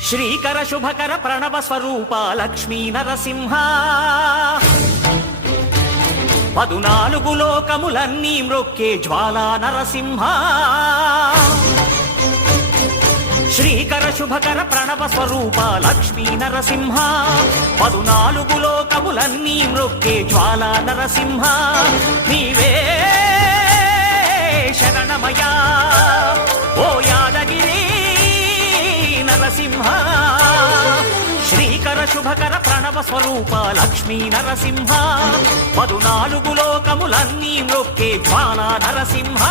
శ్రీకర శుభకర ప్రణవ స్వరూప లక్ష్మీ నరసింహ 14 లోకములన్నీ మ్రొక్కే జ్వాలా నరసింహ శ్రీకర శుభకర ప్రణవ స్వరూప లక్ష్మీ నరసింహ 14 లోకములన్నీ మ్రొక్కే జ్వాలా నరసింహ నీవే శరణమయా ఓ యాదగిరి నరసింహ శ్రీకర శుభకర ప్రణవ స్వరూప లక్ష్మీ నరసింహ 14 లోకములన్నీ మ్రొక్కే జ్వాలా నరసింహ